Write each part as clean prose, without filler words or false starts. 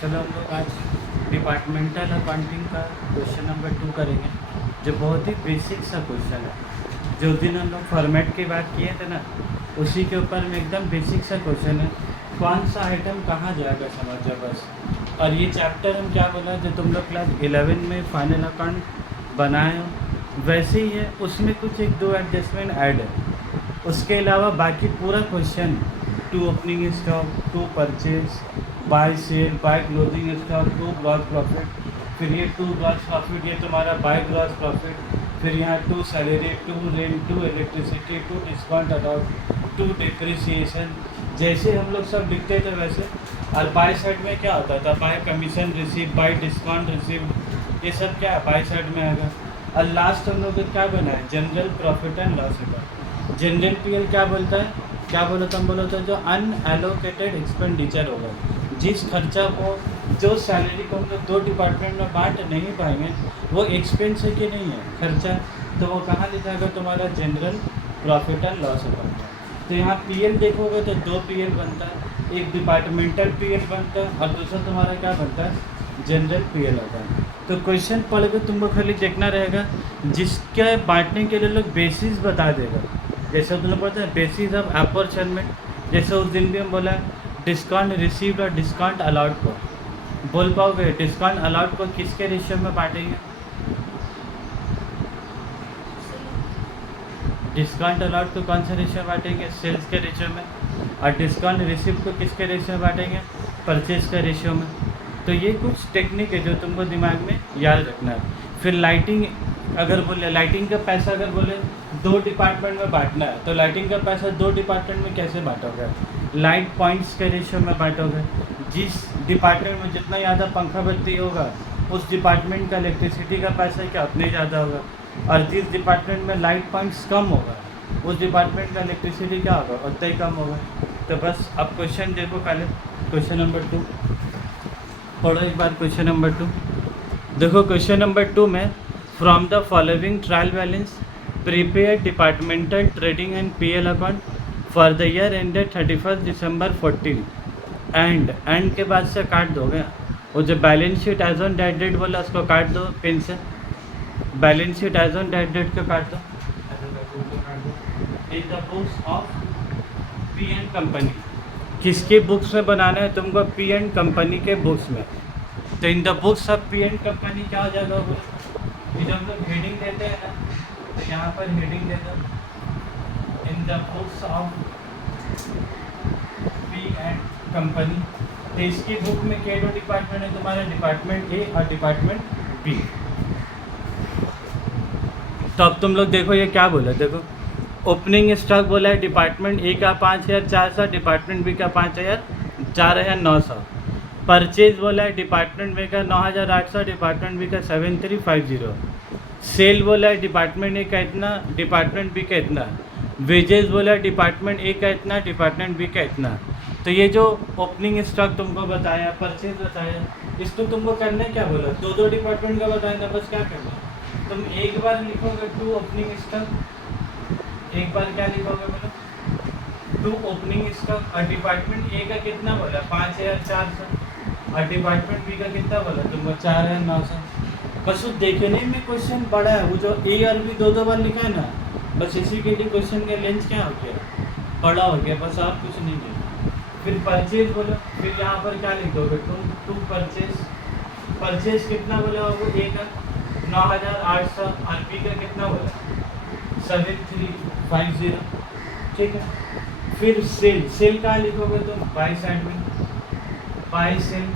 चलो हम लोग आज डिपार्टमेंटल अकाउंटिंग का क्वेश्चन नंबर 2 करेंगे, जो बहुत ही बेसिक सा क्वेश्चन है। जो दिन हम लोग फॉर्मेट की बात किए थे ना, उसी के ऊपर में एकदम बेसिक सा क्वेश्चन है। कौन सा आइटम कहाँ जाएगा समझो बस। और ये चैप्टर हम क्या बोला, जो तुम लोग क्लास 11 में फाइनल अकाउंट बनाए हो वैसे ही है, उसमें कुछ 1-2 एडजस्टमेंट ऐड है। उसके अलावा बाकी पूरा question 2 opening stock, 2 purchase, by sale, by closing stock, 2 gross profit, फिर ये 2 ग्रॉस प्रॉफिट ये तुम्हारा बाय ग्रॉस प्रॉफिट, फिर यहाँ 2 salary, 2 rent, 2 electricity, 2 discount allowed, 2 depreciation, जैसे हम लोग सब लिखते थे वैसे। और बाय साइड में क्या होता था, bye commission receive, bye discount receive, ये सब क्या है बाय साइड में आएगा। और लास्ट हम लोग क्या बना है, general profit and loss account. General PL क्या बोलता है, क्या बोला था, हम बोला था जो अनएलोकेटेड एक्सपेंडिचर होगा, जिस खर्चा को, जो सैलरी को हम लोग 2 डिपार्टमेंट में बांट नहीं पाएंगे, वो एक्सपेंस है कि नहीं है खर्चा, तो वो कहाँ लिखाएगा तुम्हारा general profit and loss account. तो यहाँ पीएल देखोगे तो 2 पीएल बनता है, एक डिपार्टमेंटल पीएल बनता है और दूसरा तुम्हारा क्या बनता है, जनरल पीएल होता है। तो क्वेश्चन पढ़ के तुमको खाली देखना रहेगा, जिसके बांटने के लिए लोग बेसिस बता देगा। जैसे तुमने पता है बेसिस ऑफ अपॉर्चुनमेंट, जैसे उस दिन भी हम बोला डिस्काउंट रिसीव्ड और डिस्काउंट अलाउड को बोल पाओगे, डिस्काउंट अलाउड को किसके रेशियो में बांटेंगे, डिस्काउंट अलाउड को कौन सा रेशियो में बांटेंगे, सेल्स के रेशियो में। और डिस्काउंट रिसीव को किसके रेशियो में बांटेंगे, परचेज के रेशियो में। तो ये कुछ टेक्निक है जो तुमको दिमाग में याद रखना है। फिर लाइटिंग अगर बोले, लाइटिंग का पैसा अगर बोले 2 डिपार्टमेंट में बांटना है, तो लाइटिंग का पैसा 2 डिपार्टमेंट में कैसे बांटोगे, लाइट पॉइंट्स के रेशियो में बांटोगे। जिस डिपार्टमेंट में जितना ज़्यादा पंखा बत्ती होगा, उस डिपार्टमेंट का इलेक्ट्रिसिटी का पैसा क्या उतना ही ज़्यादा होगा। और जिस डिपार्टमेंट में लाइट पॉइंट्स कम होगा, उस डिपार्टमेंट का इलेक्ट्रिसिटी क्या होगा, उतना ही कम होगा। तो बस अब क्वेश्चन देखो पहले, क्वेश्चन नंबर 2 पढ़ो एक बार। क्वेश्चन नंबर 2 देखो, क्वेश्चन नंबर 2 में from the following trial balance prepare departmental trading and PL account for the year ended 31 December 14 and के बाद से काट दोगे। वो जो balance sheet as on date date बोला उसको काट दो पेन से, balance sheet as on date date को काट दो। In the books of P and company, किसकी बुक्स में बनाना है तुमको, पी एंड कंपनी के बुक्स में। तो इन the books of P and company क्या हो जाएगा, बोलो जब हम लोग हेडिंग देते हैं ना, तो यहाँ पर हेडिंग दे दो in the books of P and company. तो इसकी बुक में के 2 डिपार्टमेंट है तुम्हारे, डिपार्टमेंट ए और डिपार्टमेंट बी। तो अब तुम लोग देखो ये क्या बोला, देखो ओपनिंग स्टॉक बोला है डिपार्टमेंट ए का 5400, डिपार्टमेंट बी का 4900। परचेज बोला है डिपार्टमेंट बी का 9800, डिपार्टमेंट बी का 7350। सेल बोला है डिपार्टमेंट ए का इतना, डिपार्टमेंट बी का इतना। वेजेस बोला है डिपार्टमेंट ए का इतना, डिपार्टमेंट बी का इतना। तो ये जो ओपनिंग स्टॉक तुमको बताया, परचेज बताया, इसको तुमको करना क्या बोला, 2 डिपार्टमेंट का बताया, बस क्या करना, तुम एक बार लिखोगे 2 ओपनिंग स्टॉक, एक बार क्या लिखोगे बोलो 2 ओपनिंग स्टॉक। और डिपार्टमेंट ए का कितना बोला 5400, और डिपार्टमेंट बी का कितना बोला तुमको 4900। बस वो देखने में क्वेश्चन बड़ा है, वो जो ए और बी 2 बार लिखा है ना, बस इसी के लिए क्वेश्चन का लेंथ क्या हो गया, बड़ा हो गया, बस आप कुछ नहीं है। फिर परचेज बोलो, फिर यहाँ पर क्या लिख दोगे, 2 परचेज, परचेज कितना बोला वो ए का 9800, और बी का कितना बोला 7350, ठीक है। फिर सेल, सेल कहाँ लिखोगे तुम, बाई साइड में, बाई सेल,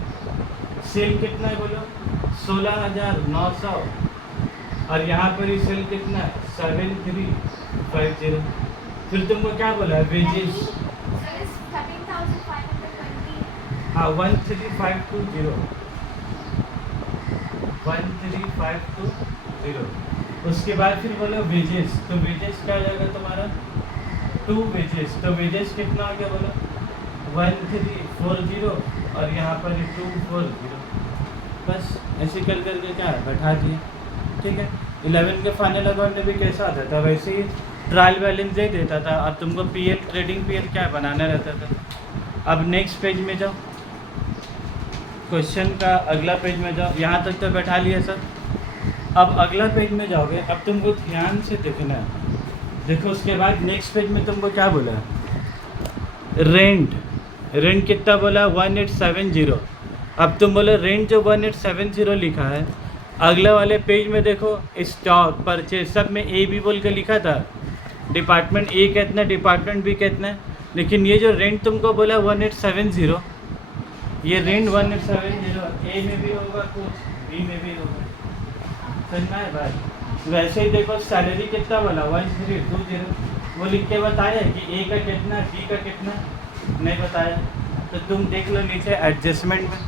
सेल कितना है बोलो 16900, और यहाँ पर ही सेल कितना है 7350। फिर तुमको क्या बोला है, वेजेस, हाँ 13520, 13520। उसके बाद फिर बोलो वेजेस, तो वेजेस क्या हो जाएगा तुम्हारा 2 वेजेस, तो वेजेस कितना आ गया बोलो 1340, और यहाँ पर 240। बस ऐसे कर करके क्या है बैठा दिए, ठीक है। 11 के फाइनल अकाउंट में भी कैसा आता था, वैसे ही ट्रायल बैलेंस दे देता था, और तुमको पीएल ट्रेडिंग पीएल क्या बनाना रहता था। अब नेक्स्ट पेज में जाओ, क्वेश्चन का अगला पेज में जाओ, यहाँ तक तो बैठा लिया सर। अब अगला पेज में जाओगे, अब तुमको ध्यान से देखना है। देखो उसके बाद नेक्स्ट पेज में तुमको क्या बोला, रेंट। रेंट कितना बोला, 1870। अब तुम बोले रेंट जो 1870 लिखा है, अगले वाले पेज में देखो स्टॉक परचेज सब में ए बी बोल के लिखा था। डिपार्टमेंट ए कितना, डिपार्टमेंट बी कितना है, लेकिन ये जो रेंट तुमको बोला 1870, ये रेंट 1870 ए में भी होगा कुछ, बी में भी होगा, समझना है भाई। वैसे ही देखो सैलरी कितना बोला 1320, वो लिख के बताया कि ए का कितना, बी का कितना, नहीं बताया। तो तुम देख लो नीचे एडजस्टमेंट में,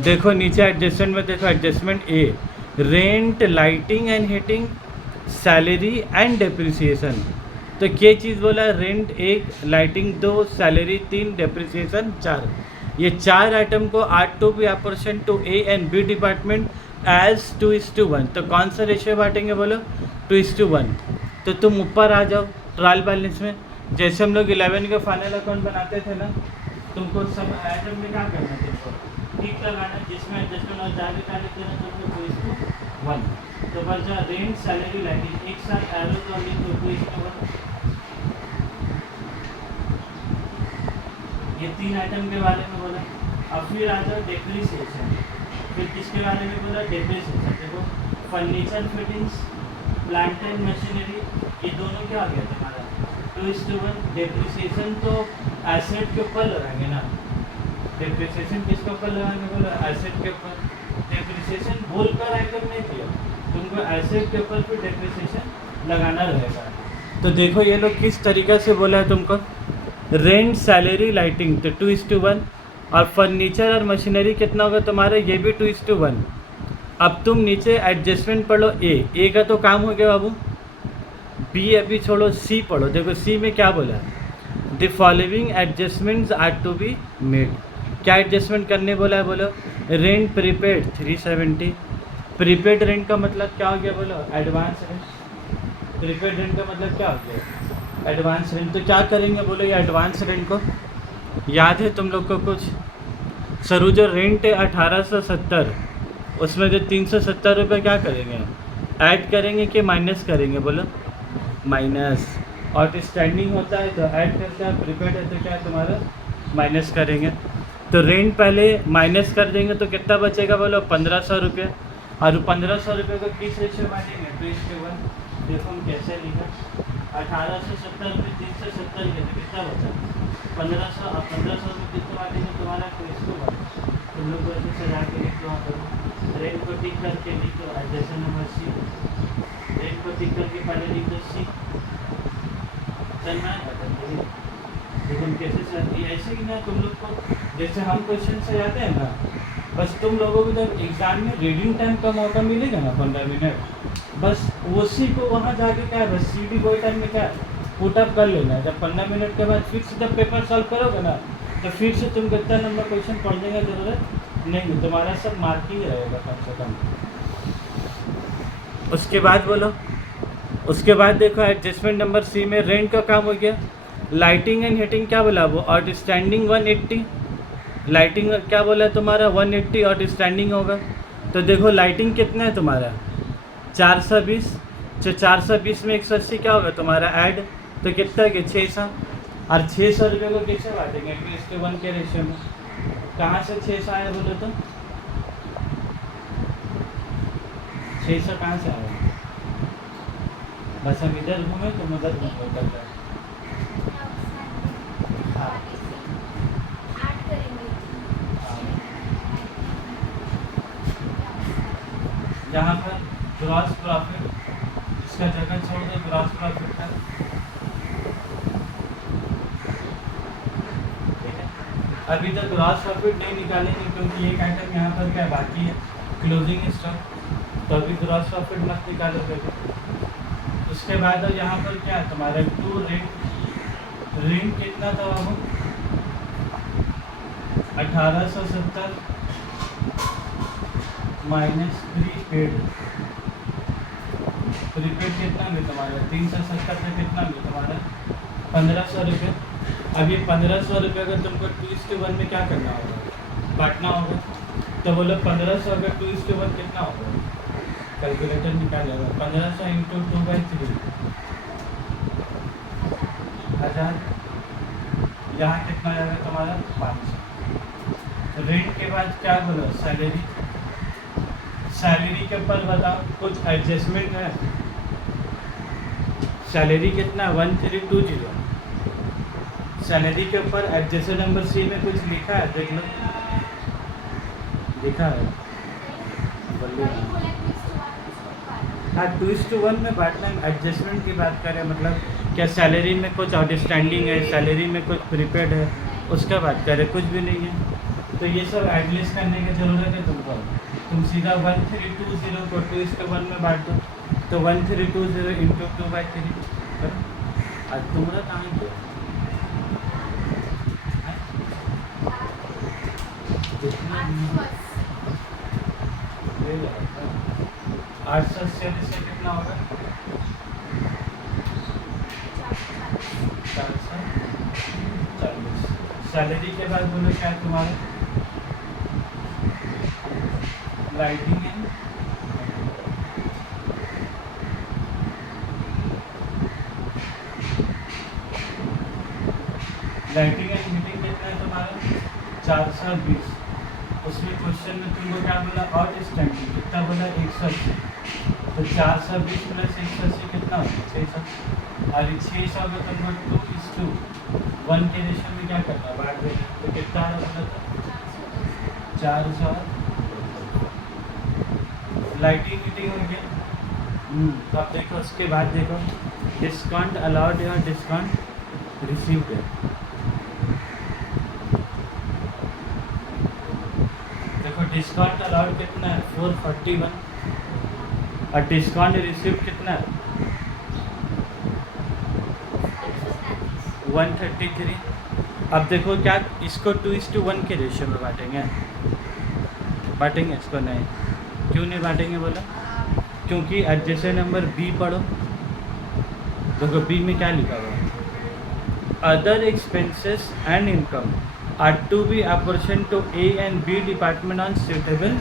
देखो नीचे एडजस्टमेंट में देखो, adjustment A, rent, lighting and heating, salary and depreciation. तो क्या चीज़ बोला, रेंट 1, लाइटिंग 2, सैलरी 3, डेप्रिसिएशन 4। ये 4 आइटम को 8 to be apportion to A and B department as 2:1। तो कौन सा रेशियो बांटेंगे बोलो, 2:1। तो तुम ऊपर आ जाओ ट्रायल बैलेंस में, जैसे हम लोग 11 के फाइनल अकाउंट बनाते थे ना, तुमको सब आइटम में क्या करना है, तुमको ठीक लगाना, जिसमें एडजस्टमेंट और जाके क्या लिख देना तुमको 2:1। तो बचा रेंट, सैलरी, लाइटिंग, एक साथ एरो तो लिख दो 2:1। ये 3 आइटम के बारे में बोला। अब फिर आ जाओ डेप्रिसिएशन, फिर किसके बारे में बोला, डेप्रिसिएशन। देखो furniture, fittings, plant and machinery, ये दोनों क्या आ गया तुम्हारा 2:1। डेप्रिसिएशन तो एसेट के ऊपर लगाएंगे ना, डेप्रिसिएशन किसके ऊपर लगाएंगे बोला, एसेट के ऊपर। डेप्रिसिएशन बोलकर आइटम नहीं दिया तुमको, एसेट के ऊपर फिर डेप्रिसिएशन लगाना रहेगा। तो देखो ये लोग किस तरीके से बोला है तुमको, रेंट, सैलरी, लाइटिंग तो 2:1, और फर्नीचर और मशीनरी कितना होगा तुम्हारा, ये भी 2:1। अब तुम नीचे एडजस्टमेंट पढ़ लो, ए का तो काम हो गया बाबू, बी अभी छोड़ो, सी पढ़ो। देखो सी में क्या बोला है, the following adjustments are to be made. क्या एडजस्टमेंट करने बोला है बोलो, रेंट प्रीपेड 370। प्रीपेड रेंट का मतलब क्या हो गया बोलो, एडवांस रेंट। प्रीपेड रेंट का मतलब क्या हो गया, एडवांस रेंट। तो क्या करेंगे बोलो, ये एडवांस रेंट को याद है तुम लोग को कुछ, सरू जो रेंट है 1870, उसमें जो 370 रुपये क्या करेंगे, ऐड करेंगे कि माइनस करेंगे बोलो, माइनस। और स्टैंडिंग होता है तो ऐड करते हैं, प्रीपेड है तो क्या तुम्हारा माइनस करेंगे। तो रेंट पहले माइनस कर देंगे तो कितना बचेगा बोलो, 1500 रुपये। और 1500 रुपये को किस रेशियो बांटेंगे, 2:1। देखो हम कैसे लिखा, 1870 रुपये 370 लिखे तो कितना बचा 1500। अब 1500 रुपये कितना बांटेंगे तुम्हारा 2:1। तुम लोग को ऐसे सजा के लिख लो, रेंट को टिक करके लिख लो, एडजस्टमेंट नंबर सी, रेंट को टिक करके पहले लिख दो सी। चलना है लेकिन कैसे चलती है ऐसे ही ना, तुम लोग को जैसे हम क्वेश्चन से जाते हैं ना, बस तुम लोगों को जब एग्ज़ाम में रीडिंग टाइम का मौका मिलेगा ना 15 मिनट, बस उसी को वहाँ जाके क्या है, बस सीडी कोई टाइम में क्या पुटअप कर लेना है। जब 15 मिनट के बाद फिर से जब पेपर सॉल्व करोगे ना, तो फिर से तुम कितना नंबर क्वेश्चन पढ़ने का ज़रूरत नहीं, तुम्हारा सब मार्किंग रहेगा कम से कम। उसके बाद बोलो, उसके बाद देखो एडजस्टमेंट नंबर सी में रेंट का काम हो गया। लाइटिंग एंड हीटिंग क्या बोला, वो आउटस्टैंडिंग 180। लाइटिंग क्या बोला तुम्हारा 180 आउटस्टैंडिंग होगा। तो देखो लाइटिंग कितना है तुम्हारा 420, तो 420 में 180 क्या होगा तुम्हारा ऐड, तो कितना है कि 600। और 600 रुपये को कैसे बांटेंगे 2:1 के रेशियो में, कहाँ से 600 आया बोलो तो 600 कहाँ से आया, बस हम इधर घूमे तो उधर घूमे कर रहे हैं। हाँ यहाँ पर ग्रॉस प्रॉफिट, इसका जगह छोड़ दो, ग्रॉस प्रॉफिट का अभी तक ग्रॉस प्रॉफिट नहीं निकालेंगे क्योंकि एक आइटम यहाँ पर क्या बाकी है, क्लोजिंग स्टॉक, तो अभी ग्रॉस प्रॉफिट मत निकालोगे। उसके बाद यहाँ पर क्या है तुम्हारा टू रेंट, रेंट कितना था बाबू 1870 माइनस प्रीपेड, प्रीपेड कितना में तुम्हारा 370 में कितना में तुम्हारा 1500 रुपये। अब ये 1500 रुपये का तुमको 2:1 में क्या करना होगा, बांटना होगा। तो बोलो 1500 अगर 2:1 कितना होगा, कैलकुलेटर निकालेगा। 1500 इंटू 2/3 1000। यहाँ कितना जाएगा तुम्हारा 500। रेंट के बाद क्या बोलो, सैलरी। सैलरी के ऊपर बताओ कुछ एडजस्टमेंट है। सैलरी कितना 1320। सैलरी के ऊपर एडजस्टेड नंबर सी में कुछ लिखा है, देख लो। लिखा है, बोलिए। हाँ 2:1 में बांटना। एडजस्टमेंट की बात करें, मतलब क्या सैलरी में कुछ आउटस्टैंडिंग है, सैलरी में कुछ प्रीपेड है, उसका बात करें। कुछ भी नहीं है, तो ये सब एडजस्ट करने की ज़रूरत है तुमको। तुम सीधा 1320 को 2:1 में बांट दो, तो 1320 इंटू 2/3 करो। आज तुम्हारा कहाँ गया? ले जाओ। 880 से कितना होगा, 440। सैलरी के बाद बोलो क्या है तुम्हारा, लाइटिंग है, लाइटिंग एंड हीटिंग कितना है तुम्हारा 420। उसमें क्वेश्चन में तुमको क्या बोला, आउटस्टैंडिंग कितना बोला 180। तो 420 प्लस 180 कितना होगा 600। और 600 में तुमको 2:1 के रेशो में क्या करना, बांट देना। तो कितना आ रहा था 400। लाइटिंग हीटिंग हो गया। तो अब देखो उसके बाद देखो डिस्काउंट अलाउड है और डिस्काउंट रिसीव्ड है। देखो डिस्काउंट अलाउड कितना है 441 और डिस्काउंट रिसीव्ड कितना है 133। अब देखो क्या इसको 2:1 के रेशियो में बांटेंगे, बांटेंगे इसको नहीं। क्यों नहीं बांटेंगे बोला, क्योंकि एडजस्टेड नंबर बी पढ़ो। देखो बी में क्या लिखा हुआ है, other expenses and income are to be apportion to A and B department on suitable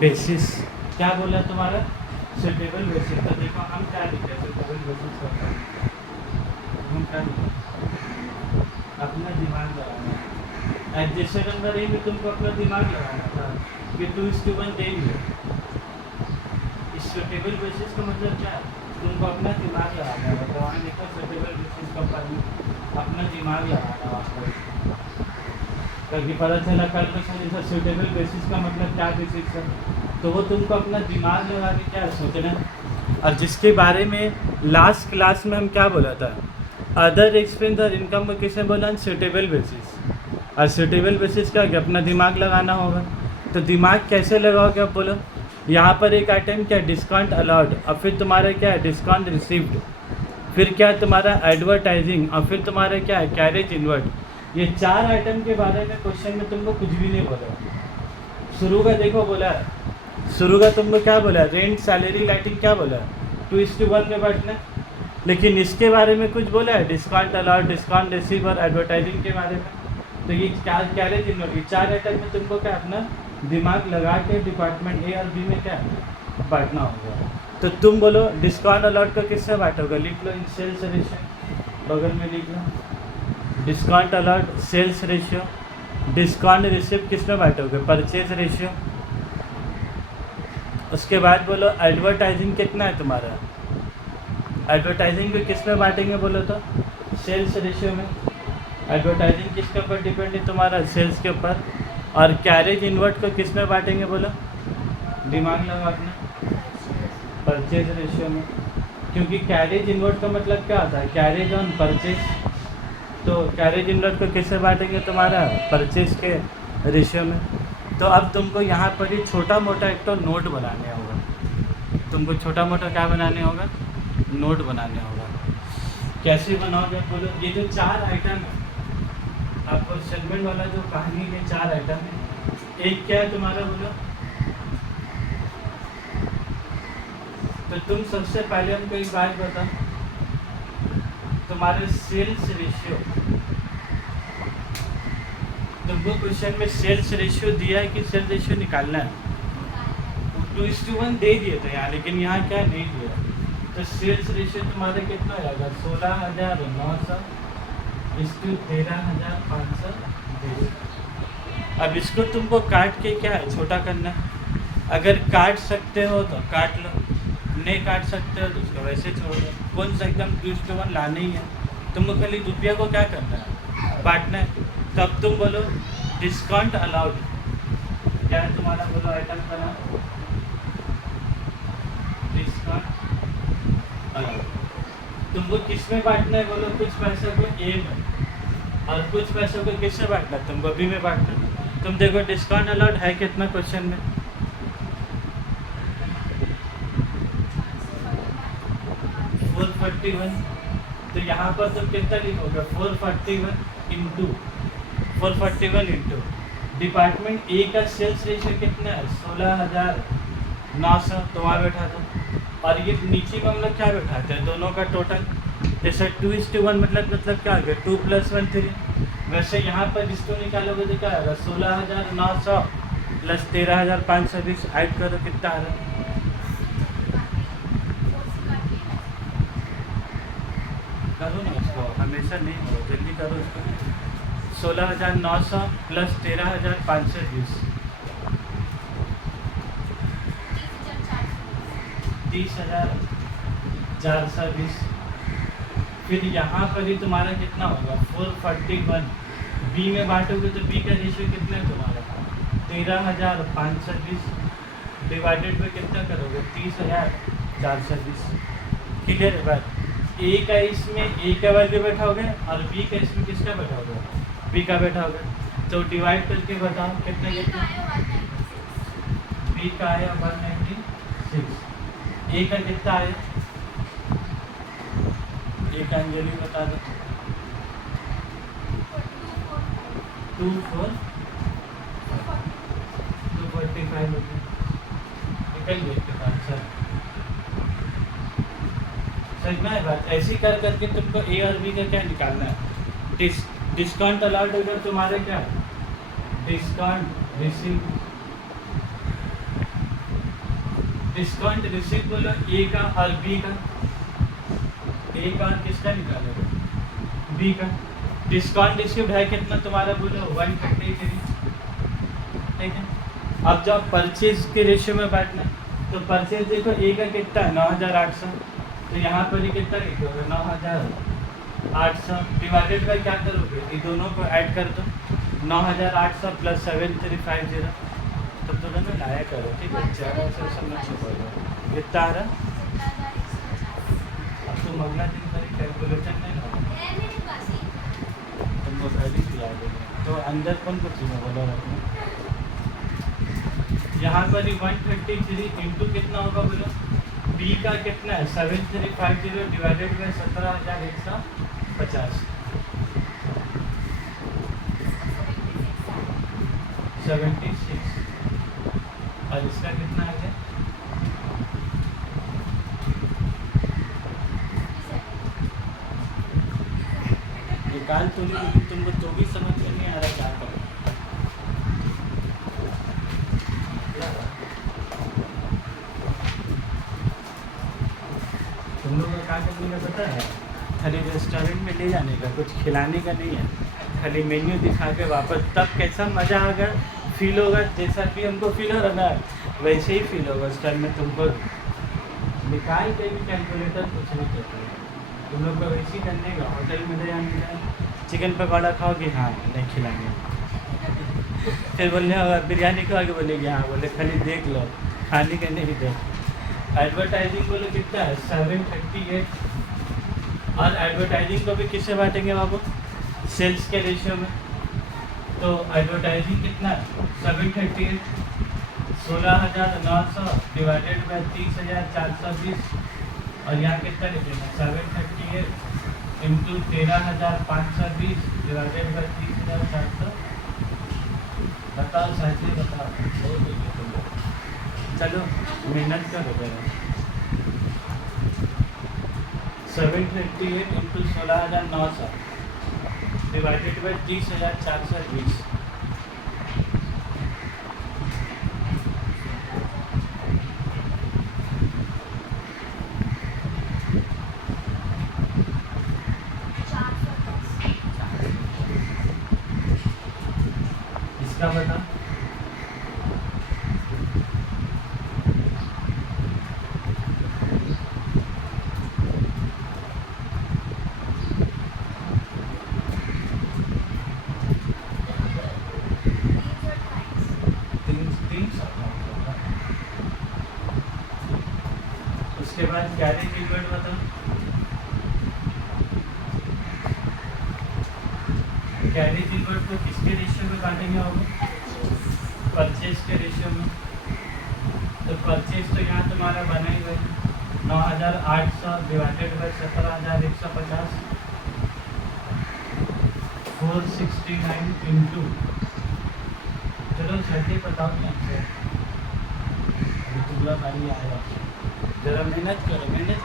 basis. क्या बोला तुम्हारा सुटेबल बेसिस। तो देखो हम क्या लिखे सुटेबल बेसिस का, हम क्या लिखे, अपना दिमाग लगाना। एडजस्टेड नंबर ए में तुमको अपना दिमाग लगाना था कि 2:1 देंगे। इस सुटेबल बेसिस का मतलब क्या है, तुमको अपना दिमाग लगाना है। मतलब वहाँ लिखा सुटेबल बेसिस का ऊपर अपना दिमाग लगाना आपको, क्योंकि पता चला कल को सर सुटेबल बेसिस का मतलब क्या बेसिस है, तो वो तुमको अपना दिमाग लगा के क्या सोचना। और जिसके बारे में लास्ट क्लास में हम क्या बोला था, अदर एक्सपेंस और इनकम को किसने बोला, सुटेबल बेसिस। और सुटेबल बेसिस का अपना दिमाग लगाना होगा। तो दिमाग कैसे लगाओगे आप बोलो, यहाँ पर एक आइटम क्या डिस्काउंट अलाउड, और फिर तुम्हारा क्या है डिस्काउंट रिसीव्ड, फिर क्या तुम्हारा एडवर्टाइजिंग, और फिर तुम्हारा क्या है कैरेज इनवर्ट। ये 4 आइटम के बारे में क्वेश्चन में तुमको कुछ भी नहीं बोला। शुरू का देखो बोला, शुरू का तुमको क्या बोला, रेंट सैलरी लाइटिंग क्या बोला 2:1 में बांटना। लेकिन इसके बारे में कुछ बोला है, डिस्काउंट अलाउड, डिस्काउंट रिसीव और एडवर्टाइजिंग के बारे में। तो ये कैरेज इनवर्ट, ये 4 आइटम में तुमको क्या अपना दिमाग लगा के डिपार्टमेंट ए और बी में क्या बांटना होगा। तो तुम बोलो डिस्काउंट अलाउड को किससे बांटोगे, लिख लो इन सेल्स रेशियो, बगल में लिख लो discount allowed sales ratio. Discount receipt किस में बांटोगे, परचेज रेशियो। उसके बाद बोलो एडवर्टाइजिंग कितना है तुम्हारा, एडवर्टाइजिंग को किस में बांटेंगे बोलो तो सेल्स रेशियो में। एडवर्टाइजिंग किसके ऊपर डिपेंड है तुम्हारा, सेल्स के ऊपर। और कैरेज इनवर्ट को किस में बांटेंगे बोलो, दिमाग लगा अपना, परचेज रेशियो में। क्योंकि कैरेज इनवर्ट का मतलब क्या होता है, कैरेज ऑन परचेज। तो कैरेज इनवर्ट को किससे बांटेंगे तुम्हारा, परचेज के रेशियो में। तो अब तुमको यहाँ पर ही छोटा मोटा एक तो नोट बनाने होगा। तुमको छोटा मोटा क्या बनाने होगा, नोट बनाने होगा। कैसे बनाओगे बोलो, ये जो 4 आइटम है आपको सेगमेंट वाला जो कहानी के 4 आइटम है, एक क्या है तुम्हारा बोलो। तो तुम सबसे पहले हमको एक बात बताओ, तुम्हारे सेल्स रेशियो, तुमको क्वेश्चन में सेल्स रेशियो दिया है कि सेल्स रेशियो निकालना है? 2:1 दे दिए थे यहाँ, लेकिन यहाँ क्या नहीं दिया। तो सेल्स रेशियो तुम्हारा कितना आएगा? 16,900 इसको 13,520। अब इसको तुमको काट के क्या है छोटा करना है। अगर काट सकते हो तो काट लो, नहीं काट सकते हो तो उसको वैसे छोड़ दो। कौन सा एकदम 2:1 लाना ही है, तुमको खाली रुपया को क्या करना है, बांटना है। तो अब तुम बोलो डिस्काउंट अलाउड, क्या है तुम्हारा, बोलो आइटम का नाम, डिस्काउंट अलाउड। तुमको किस में बांटना है, बोलो कुछ पैसों को ए में और कुछ पैसों को किससे बांटना है, तुमको बी में बांटना है। तुम देखो डिस्काउंट अलाउड है कितना क्वेश्चन में, 441। तो यहाँ पर तुम कितना लिखोगे, 441 इंटू डिपार्टमेंट ए का सेल्स रेशियो कितना है, 16,900। तो वहाँ बैठा दो। और ये नीचे में हम लोग क्या बैठाते हैं, दोनों का टोटल। जैसे 2:1 मतलब क्या आ गया, 2 + 1 3। वैसे यहाँ पर जिसको निकालोगे तो क्या आएगा, 16,900 प्लस 13,520 ऐड करो, कितना आ रहा है। करो ना उसको, हमेशा नहीं हो, जल्दी करो उसको। 16,900 प्लस 13,520 30,420। फिर यहाँ पर ही तुम्हारा कितना होगा, 441। बी में बांटोगे तो बी का रेशियो कितना है तुम्हारा, 13,520 डिवाइडेड में कितना करोगे, 30,420। क्लियर है बात। ए का इसमें ए का वैल्यू बैठाओगे और बी का इसमें किसका बैठाओगे, बी का बैठाओगे। तो डिवाइड करके बताओ कितने कितना, बी का आया 196, ए का कितना आया, ए का अंजलि बता दो, 245 निकल गया इसके आंसर। समझना है बात। ऐसी कर करके तुमको ए और बी का क्या निकालना है। डिस्काउंट अलाउड अगर तुम्हारे क्या, डिस्काउंट रिसीव बोलो ए का और बी का, ए का और किसका निकालोगे, बी का। डिस्काउंट रिसीव्ड है कितना तुम्हारा, बोलो 133, ठीक है। अब जब परचेज के रेशियो में बांटना, तो परचेज देखो ए का कितना है, 9,800। तो यहाँ पर ही कितना लिखोगे, 9,800 डिवाइडेड बाई क्या करोगे, ये दोनों को ऐड कर दो, 9,800 प्लस 7,350। तब तो ना लाया करो, ठीक है, ज़्यादा से समझ बोलो कितना आ रहा। अब तुम अगला दिन मेरी कैलकुलेटर नहीं लो, तुमको पहले ही याद है। तो अंदर कौन कुछ चीज़ बोलो रखना। यहाँ पर ही 133 इंटू कितना होगा बोलो, बी का कितना है, 7,350 डिवाइडेड बाई 17,150, 76। और इसका कितना आ गया, निकाल तो नहीं, लेकिन तुमको तो भी समझ में नहीं आ रहा क्या करो। तुम लोग का क्या करने का पता है, खाली रेस्टोरेंट में ले जाने का, कुछ खिलाने का नहीं है, खाली मेन्यू दिखा के वापस। तब कैसा मज़ा आएगा, फील होगा, जैसा कि हमको फील हो रहा ना वैसे ही फील होगा उस टाइम में। तुमको निकाल के भी कैलकुलेटर कुछ नहीं करते, तुम लोग को वैसे ही करने का। होटल में ले जाने का, चिकन पकौड़ा खाओगे, हाँ नहीं खिलाएंगे। फिर बोलने होगा बिरयानी खाओगे, बोलेंगे हाँ, बोले खाली देख लो, खाने का नहीं दे। एडवर्टाइजिंग बोलो कितना है, 738। और एडवर्टाइजिंग को भी किससे बांटेंगे बाबू, सेल्स के रेशियो में। तो एडवर्टाइजिंग कितना है, 738, 16,900 डिवाइडेड बाई 30,420। और यहाँ कितना लिखेंगे, 738 इंटू 13,520 डिवाइडेड बाई 30,400। बताओ साथी, बताओ, चलो मेहनत करो जरा। 738 इंटू 16,900 डिवाइडेड बाई 30,420 इसका बता। तीन तीन सौ होगा। उसके बाद कैरेज इनवर्ट बता। कैरेज इनवर्ट को किसके रेशियो में बांटेंगे हम? परचेज के रेशियो में। तो परचेज तो यहाँ तुम्हारा बना ही है 9,800 डिवाइडेड बाई 17,150 469 इंटू। चलो छठे बताओ क्या है। अभी तुम्हारा बारी आएगा। जरा मेहनत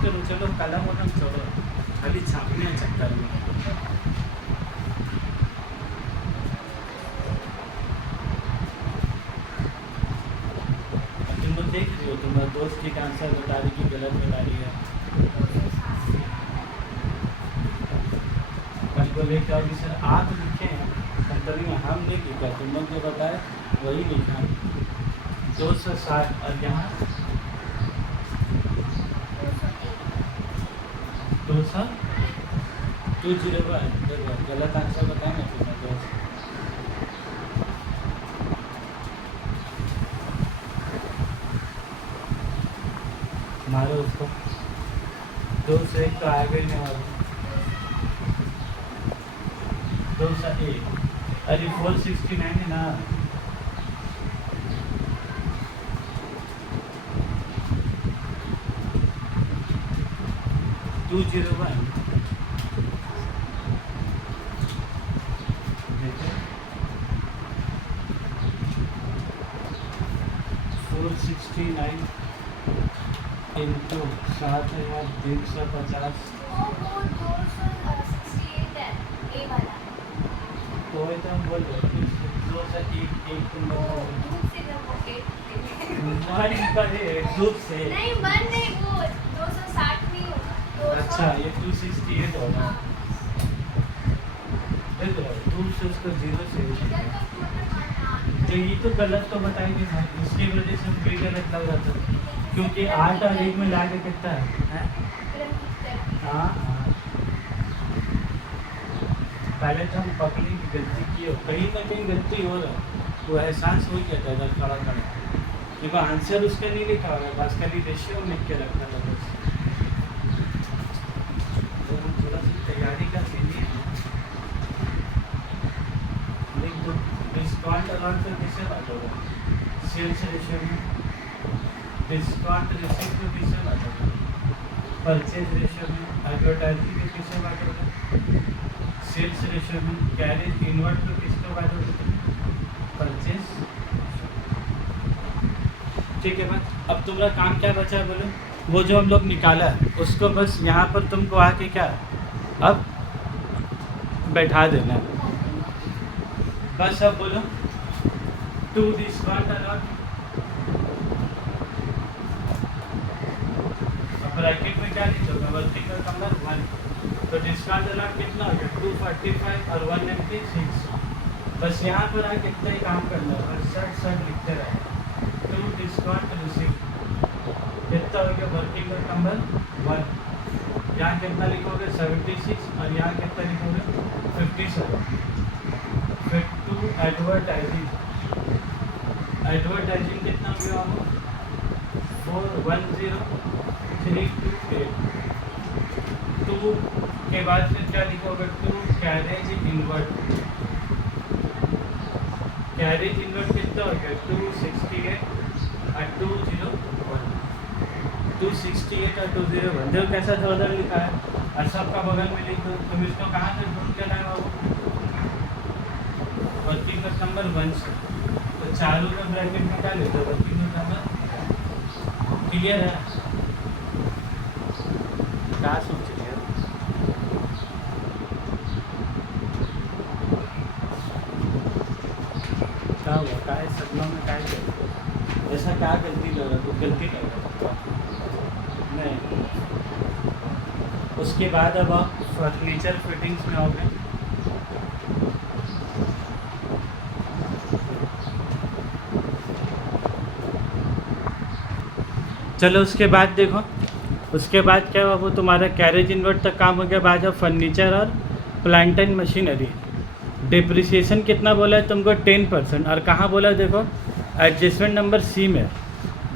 करो चलो कलम वलम छोड़ो, खाली छापने हैं चक्कर में। तुम लोग देख रही हो तुम्हारा दोस्त ठीक आंसर बता रही कि गलत बता रही है। कल को लेकर आओगी सर आप लिखे हैं कंपनी में, हम नहीं लिखा, तुम लोग जो बताए वही लिखा। 260 और यहाँ 200 201। देखो गलत आंसर बताएंगे तुम्हें दोस्त। मारो उसको। 201 तो आएगा ही नहीं मारो। 201 अरे 469 है ना। To 201 469 into 7,150। तो वही तो हम बोल रहे हैं 201 तुम धूप से नहीं वन नहीं वो 260 नहीं होगा। अच्छा ये 268 होगा। देखो 2 से उसको 0 से तो ये तो गलत तो बताएंगे ना, इसकी वजह से मुझे गलत लग रहा था क्योंकि 8 और 1 में ला के कितना है? हाँ पहले तो हम पकड़ी की गलती की हो, कहीं ना कहीं गलती हो रहा है, वो एहसास हो गया था इधर खड़ा देखो आंसर उसका नहीं लिखा होगा, बस खाली रेशियो लिख के रखा था बस। तो हम थोड़ा सी तैयारी का सीनिए लिख दो। डिस्काउंट अलाउंस का किससे बात होगा? सेल्स रेशियो में। डिस्काउंट रिसीप्ट को किससे बात होगा? परचेज रेशियो में। एडवर्टाइजिंग को किससे बात होगा? सेल्स रेशियो में। कैरेज इनवर्ट को किसको बात होगा? परचेज। ठीक है बात। अब तुम्हारा काम क्या बचा है बोलो? वो जो हम लोग निकाला है उसको बस यहाँ पर तुमको आके क्या अब बैठा देना है बस। अब बोलो टू डिस्काउंट अलाउंस। अब ब्रैकेट में क्या लिख दोगे? वर्किंग का नंबर 1। तो डिस्काउंट अलाउंस कितना हो गया? 245 और 196। बस यहाँ पर आके कितना ही काम करना है, बस शर्ट लिखते रहे। टू डिस्काउंट रिसीप्ट कितना हो गया? वर्किंग का नंबर 1। यहाँ कितना लिखोगे? 76 और यहाँ कितना लिखोगे? 57। फिर टू एडवर्टाइजिंग। एडवर्टाइजिंग कितना हो गया आपको? 410328। टू के बाद फिर क्या लिखोगे? To carriage inward. Carriage inward कितना हो गया? 268 और 201। 268 और 201 देखो कैसा उधर लिखा है और सबका बगल में लिख दो। तुम इसको कहाँ से ढूंढ के लाए बाबू? वर्किंग का नंबर 1 से। तो चालू का ब्रैकेट में क्या लेते हो? वर्किंग का नंबर। क्लियर है? क्या सोच रहे हो? क्या हुआ? क्या है सदमा में? क्या है ऐसा? क्या गलती लग रहा? तो गलती लग रहा नहीं। उसके बाद अब आप फर्नीचर फिटिंग्स में आओगे। चलो उसके बाद देखो, उसके बाद क्या हुआ, वो तुम्हारा कैरेज इनवर्ट तक काम हो गया। बाद जाओ फर्नीचर और प्लांट एंड मशीनरी। डिप्रिसिएशन कितना बोला है तुमको? 10%। और कहाँ बोला है देखो, एडजस्टमेंट नंबर सी में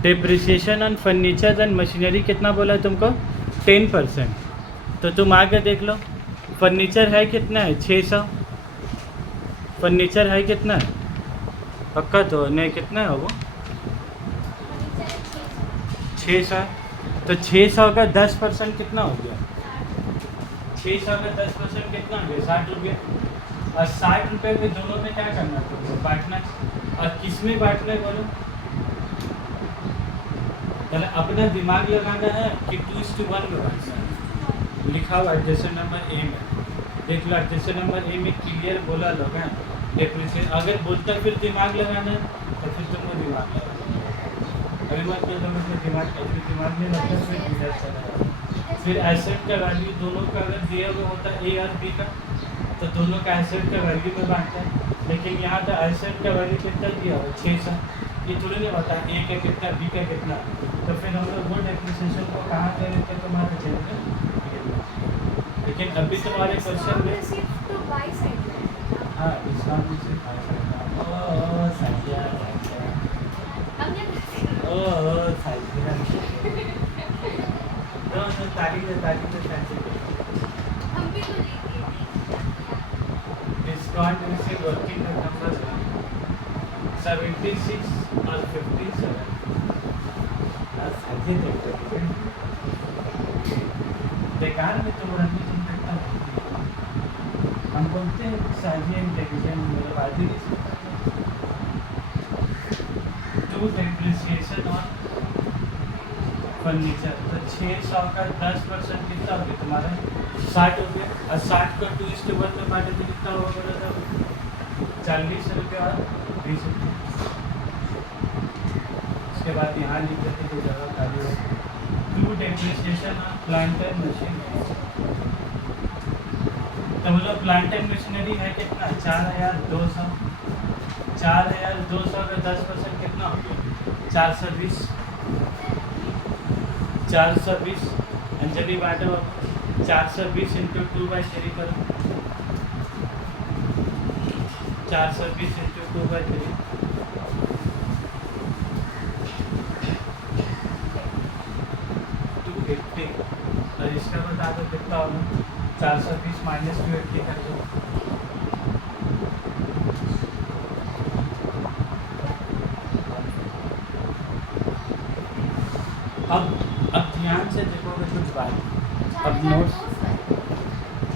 depreciation on furniture and machinery कितना बोला है तुमको? 10%। तो तुम आगे देख लो, फर्नीचर है कितना है? 600। फर्नीचर है कितना है? पक्का तो नहीं, कितना है वो? 600। तो 600 का 10% कितना हो गया? 600 का 10% कितना हो गया? 60 रुपये। और 60 रुपये में दोनों में क्या करना तुमको? बांटना। और किस में बांटना है बोलो? पहले अपना दिमाग लगाना है कि 2:1 में बांटना है। लिखा हुआ एडजस्टमेंट नंबर ए में, देख लो एडजस्टमेंट नंबर ए में क्लियर बोला लोग हैं डिप्रिसिएशन। अगर बोलता फिर दिमाग लगाना है तो फिर तुमको दिमाग लगाना है। अभी बात कर लो अपने दिमाग में लगता है फिर इधर चला। फिर एसेट का वैल्यू दोनों का अगर दिया हुआ होता है ए और बी का, तो दोनों का एसेट का वैल्यू में बांटता है। लेकिन यहाँ तो एसेट का वैल्यू कितना दिया हुआ? 600। ये थोड़ी नहीं पता ए का कितना, बी का कितना। तो फिर हम लोग वो डेप्रिसिएशन को कहाँ दे देते हैं तुम्हारे चेंज में। लेकिन अभी तुम्हारे क्वेश्चन में हाँ डिस्काउंट से डिस्काउंट में से वर्किंग नंबर 76 और 57। बेकार में तुम रखनी तुम देखता हम बोलते हैं साजिया इंटेलिजेंट मेरे बात ही नहीं सुनता। टू डेप्रिसिएशन और फर्नीचर, तो 600 का 10% कितना हो गया तुम्हारा? 60 रुपये। और 60 को 2:1 में बांटे तो कितना होगा बोला था? 40 रुपये और 20 रुपये। उसके बाद यहाँ लिख देते तो जगह खाली हो। टू डेप्रिसिएशन और प्लांट एंड मशीनरी, तो मतलब प्लांट एंड मशीनरी है कितना? 4200। 4200 का 10% कितना हो गया? 420। 420 अंजलि बांटो। 420 इंटू 2/3 करो। 420 इंटू 2/3 280। और इसका बता दो कितना होगा? 420 माइनस 280 कर दो। अब ध्यान से देखोगे कुछ बात। अब नोट्स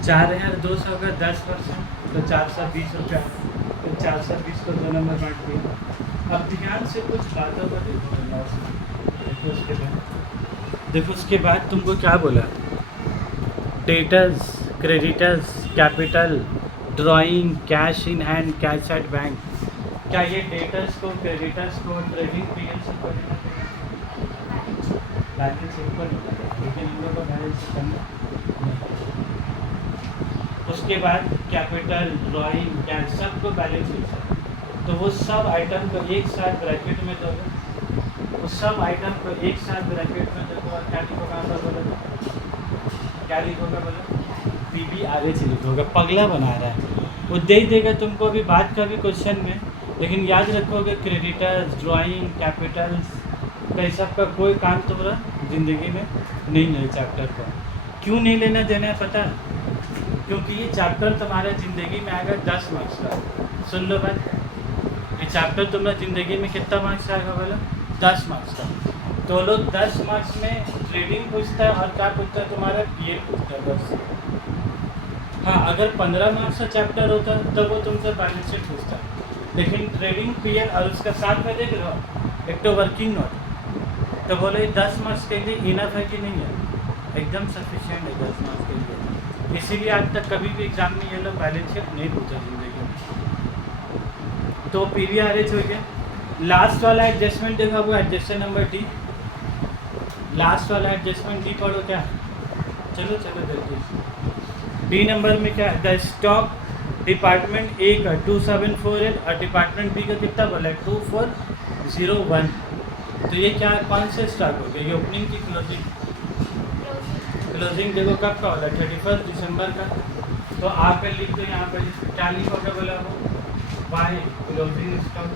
4200 का 10% तो 420 रुपया। तो 420 को 2 नंबर बांट दिया। अब ध्यान से कुछ बातों को देखो नोट्स में। देखो उसके बाद तुमको क्या बोला? Debtors, creditors, capital, drawing, cash in hand, cash at bank. क्या ये डेटर्स को, क्रेडिटर्स को ट्रेडिंग पीरियड से करना बैलेंस शीट पर, लेकिन इन लोगों को बैलेंस शीट करना नहीं। उसके बाद कैपिटल, ड्राइंग, कैश सबको बैलेंस शीट है। तो वो सब आइटम को एक साथ ब्रैकेट में दोगे, उस सब आइटम को एक साथ ब्रैकेट में देखो। और क्या लिखोगा आप बोलो? क्या लिखोगा बोलो? PBRH लिखोगा। पगला बना रहा है वो, दे ही देगा तुमको अभी बात का भी क्वेश्चन में। लेकिन याद रखोगे क्रेडिटर्स, ड्राइंग, कैपिटल्स का सब का कोई काम तुम्हारा ज़िंदगी में नहीं है। चैप्टर को क्यों नहीं लेना देना है पता है? क्योंकि ये चैप्टर तुम्हारे ज़िंदगी में आएगा 10 मार्क्स का। सुन लो बात, ये चैप्टर तुम्हारा ज़िंदगी में कितना मार्क्स आएगा बोलो? 10 मार्क्स का। तो लोग 10 मार्क्स में ट्रेडिंग पूछता है और क्या पूछता है तुम्हारा? PL पूछता है बस। हाँ अगर 15 मार्क्स का चैप्टर होता तो वो तुमसे बैलेंस शीट पूछता है। लेकिन ट्रेडिंग PL और उसका साथ में देख लो एक तो वर्किंग नोट, तो बोले 10 मार्क्स के लिए इनफ है कि नहीं है? एकदम सफिशिएंट है 10 मार्क्स के लिए। इसीलिए आज तक कभी भी एग्जाम में ये लोग बैलेंस शीट नहीं पूछा जिंदगी में। तो PBRH हो गया। लास्ट वाला एडजस्टमेंट देखा हुआ एडजस्टमेंट नंबर D। लास्ट वाला एडजस्टमेंट D पढ़ो क्या? चलो चलो देखते। B नंबर में क्या है? द स्टॉक डिपार्टमेंट A का 2748 और डिपार्टमेंट B का कितना बोला है? 2401। तो ये क्या कौन से स्टार्ट हो गया, ये ओपनिंग की क्लोजिंग? क्लोजिंग देखो कब का होता है, 31 दिसंबर का। तो आप पे लिख दो यहाँ पे क्या लिखोगे बोला वो, bye closing stock.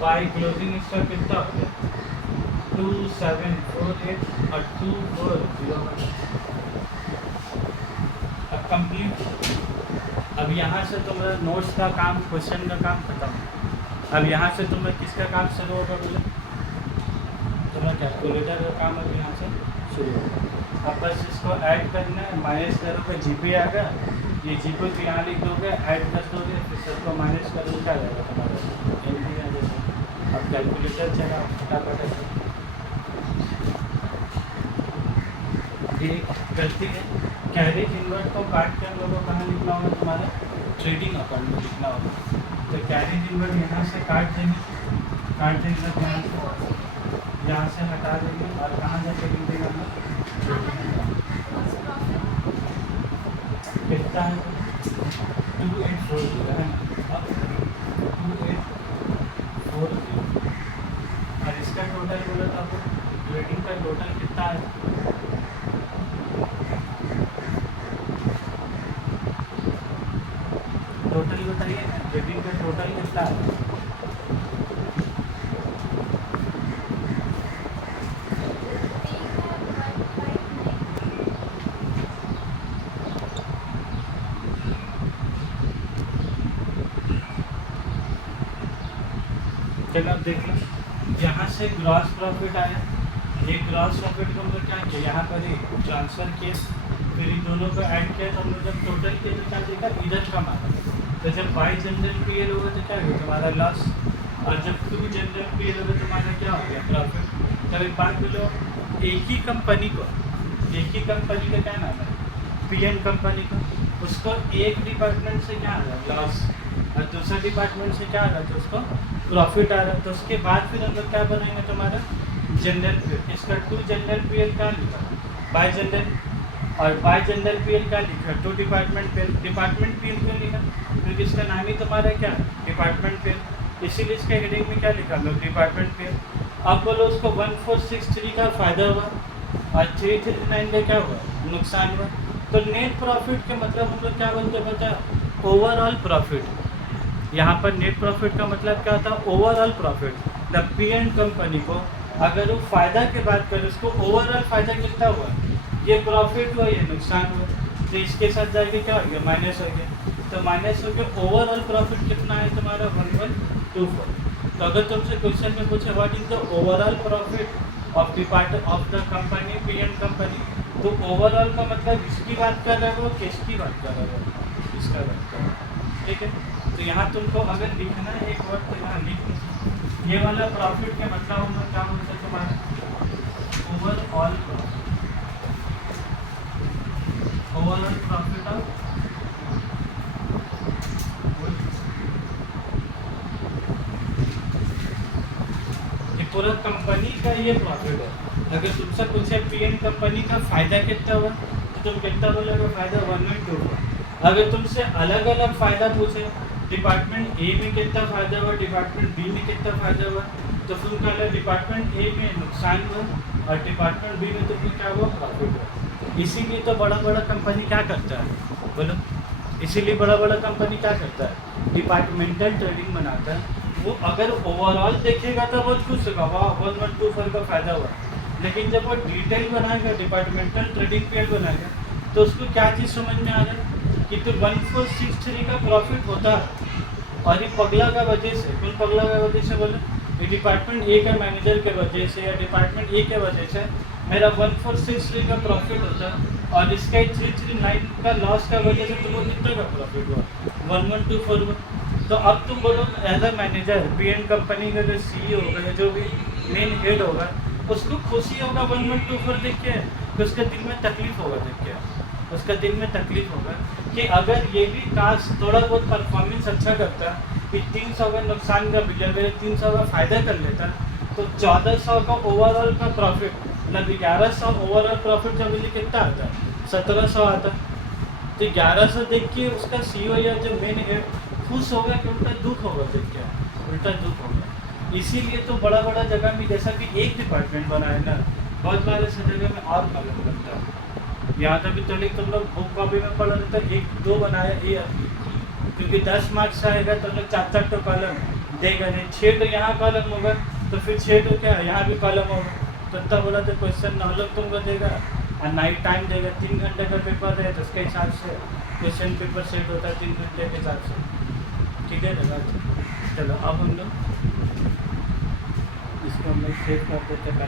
Bye closing stock कितना हो गया, 2748 और 2401। अब कंप्लीट। अब यहाँ से तुम्हारा नोट्स का काम, क्वेश्चन का काम खत्म। अब यहाँ से तुम्हें किसका काम शुरू होगा बोले, तुम्हारा कैलकुलेटर का काम अब यहाँ से शुरू होगा। अब बस इसको ऐड करना है, माइनस करोगे जीपी आएगा, ये जीपी को यहाँ लिख दोगे, ऐड कर दोगे, फिर सबको माइनस कर क्या जाएगा तुम्हारा एनपी आ जाएगा। अब कैलकुलेटर चला फटाफट ऐसे। ये गलती है, कैरेज इन्वर्ट को काट के हम लोगों को कहाँ लिखना होगा, तुम्हारा ट्रेडिंग अकाउंट में लिखना होगा। तो कैरेज इन्वर्ट यहाँ से काट देंगे, काट देंगे यहाँ से हटा देंगे और कहाँ जाके लिख देंगे हम लोग, कितना है 2840 है ना, अब 2840 और इसका टोटल बोला था आपको, ट्रेडिंग का टोटल कितना है, टोटल बताइए ना, ट्रेडिंग का टोटल कितना है? चलो अब देख लो, यहाँ से ग्रॉस प्रॉफिट आया, ये ग्रॉस प्रॉफिट को हम लोग क्या किया, यहाँ पर ही ट्रांसफ़र किए, फिर इन दोनों को ऐड किया, तो हम लोग जब टोटल किया तो क्या देखा, इधर का मारा। तो जब बाई जनरल पीरियड होगा तो क्या होगा तुम्हारा लॉस, और जब टू जनरल पीरियड होगा तुम्हारा क्या हो गया प्रॉफिट। तब एक बात बोलो, एक ही कंपनी को, एक ही कंपनी का क्या नाम है, पीएन कंपनी को, उसको एक डिपार्टमेंट से क्या आ रहा है लॉस, और दूसरे डिपार्टमेंट से क्या आ रहा है तो उसको प्रॉफिट आ रहा है। तो उसके बाद फिर हम लोग क्या बनाएंगे तुम्हारा जनरल पीएल, इसका टू जनरल पीएल क्या लिखा, बाय जनरल, और बाय जनरल पीएल क्या लिखा, to department PL. Department PL क्यों लिखा, क्योंकि इसका नाम ही तुम्हारा क्या डिपार्टमेंट पीएल, इसीलिए इसके हेडिंग में क्या लिखा हम लोग डिपार्टमेंट पीएल। अब बोलो उसको 1463 का फायदा हुआ और 339 का क्या हुआ नुकसान हुआ। तो नेट प्रॉफिट के मतलब हम लोग क्या बोलते हैं पता है, ओवरऑल प्रॉफिट। यहाँ पर नेट प्रॉफिट का मतलब क्या होता है, overall profit. The PN company को अगर वो फ़ायदा की बात करें, उसको ओवरऑल फ़ायदा कितना हुआ, ये प्रॉफिट हुआ, ये नुकसान हुआ, तो इसके साथ जाके क्या हो गया माइनस हो गया। तो माइनस हो गया, ओवरऑल प्रॉफिट कितना है तुम्हारा 1124। तो अगर तुमसे क्वेश्चन में पूछे what is the overall profit of the company PN company, तो ओवरऑल का मतलब इसकी बात कर रहे हो, किसकी बात कर रहे हो, इसका बात कर रहे हो, ठीक है। तो यहाँ तुमको अगर लिखना है एक वर्ड तो यहाँ लिख, ये वाला प्रॉफिट के मतलब हम लोग क्या बोलते हैं तुम्हारा overall profit, overall profit of पूरा कंपनी का ये प्रॉफिट है। अगर तुमसे पूछे पीएन कंपनी का फायदा कितना हुआ तो तुम कितना बोलोगे, फायदा 1.2 हुआ। अगर तुमसे अलग अलग फायदा पूछे, डिपार्टमेंट ए में कितना फायदा हुआ, डिपार्टमेंट बी में कितना फायदा हुआ, तो तुम कह डिपार्टमेंट ए में नुकसान हुआ और डिपार्टमेंट बी में तुम्हें क्या हुआ प्रॉफिट हुआ। इसीलिए तो बड़ा बड़ा कंपनी क्या करता है बोलो, इसीलिए बड़ा बड़ा कंपनी क्या करता है, डिपार्टमेंटल ट्रेडिंग बनाता है। वो अगर ओवरऑल देखेगा तो बहुत खुश होगा, वाह 1.24 का फायदा हुआ, लेकिन जब वो डिटेल बनाएगा, डिपार्टमेंटल ट्रेडिंग पीरियड बनाएगा, तो उसको क्या चीज़ समझ में आ रहा है कि तो 1463 का प्रॉफिट होता है, और ये पगला का वजह से, कौन पगला का वजह से बोले, ये डिपार्टमेंट ए का मैनेजर के वजह से या डिपार्टमेंट ए के वजह से मेरा 1463 का प्रॉफिट होता है, और इसका 339 का लॉस का वजह से तुमको कितना का प्रॉफिट हुआ 1124 हुआ। तो अब तुम बोलो as a manager P N company का जो सीईओ होगा या जो भी मेन हेड होगा, उसको खुशी होगा 1124 देख के, तो उसके दिल में तकलीफ होगा देख के, उसका दिल में तकलीफ होगा कि अगर ये भी काश थोड़ा बहुत परफॉर्मेंस अच्छा करता कि 300 का नुकसान का बिल अगर 300 का फ़ायदा कर लेता तो 1400 का ओवरऑल का प्रॉफिट, मतलब 1100 ओवरऑल प्रॉफिट का बिल कितना आता है 1700 आता। तो 1100 देख के उसका सीईओ या जो मेन हेड खुश होगा कि उल्टा दुख होगा देख के, उल्टा दुख होगा। इसीलिए तो बड़ा बड़ा जगह में जैसा कि एक डिपार्टमेंट बना है ना, बहुत बार ऐसे जगह में और कॉलम लगता है। यहाँ तक भी तो लेकिन तुम लोग बुक कॉपी में पढ़ रहे थे, एक दो बनाया ये, क्योंकि 10 मार्क्स आएगा तो लोग 4-4 तो कॉलम देगा नहीं। 6 तो यहाँ कॉलम होगा तो फिर 6 तो क्या यहाँ भी कॉलम होगा। तो इतना बोला तो क्वेश्चन 9 लोग तुमको देगा और नाइट टाइम देगा, 3 घंटे का पेपर है तो उसके हिसाब से क्वेश्चन पेपर सेट होता है 3 घंटे के हिसाब से। ठीक है ना? चलो अब हम लोग इसको हम लोग सेव कर देते हैं।